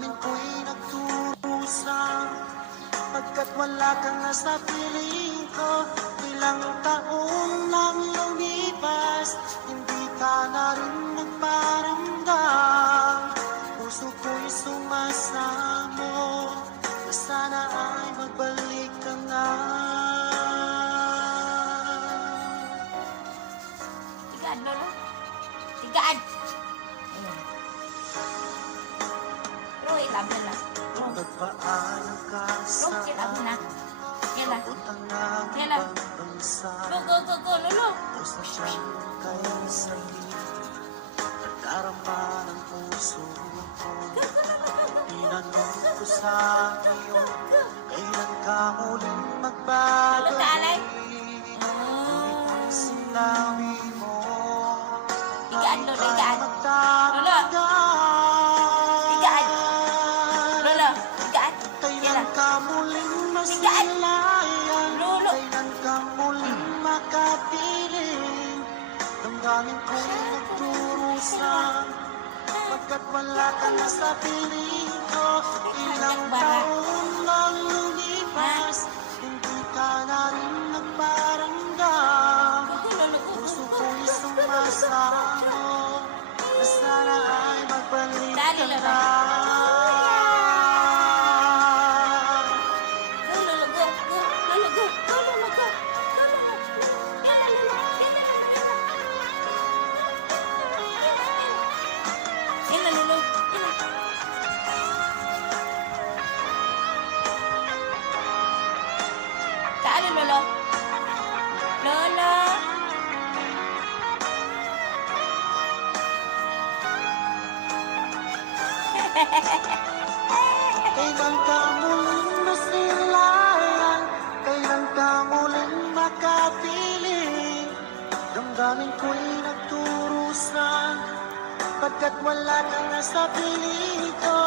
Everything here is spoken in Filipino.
Damdamin ko'y nagturusa, pagkat wala ka na sa piling ko. Ilang taon lang lumipas, hindi ka na rin nagparamdam. Puso ko'y sumasamo, sana ay magbalik ka na. Tigaan, lolo. Tigaan. Roy, laban lang. Nagpaalam ka sa Roy, laban na. Yala. puntang ng Yala. ibang bansa. Go, lolo. Tapos na siyang kayo sa nagdarama ng puso ko. Tinanong ko sa iyo, kailan ka muling Lolo, magbabalik? taalay. Ngunit ang sinabi mo, Tigaan, lolo, tigaan. magtatagal. Tigaan. Lolo, tigaan. Kailan ka muling Tigaan. masilayan? Lolo. Kailan ka muling makapiling? Damdamin ko'y nagturusa, pagkat wala ka na sa piling ko. Ilang taon lang lumipas, hindi ka na rin nagparamdam. Puso ko'y sumasamo, na sana ay magbalik ka na. Lolo. Lolo. Kailan ka muling masilayan? Kailan ka muling makapiling? Damdamin ko'y nagturusa, pagkat wala ka na sa piling ko.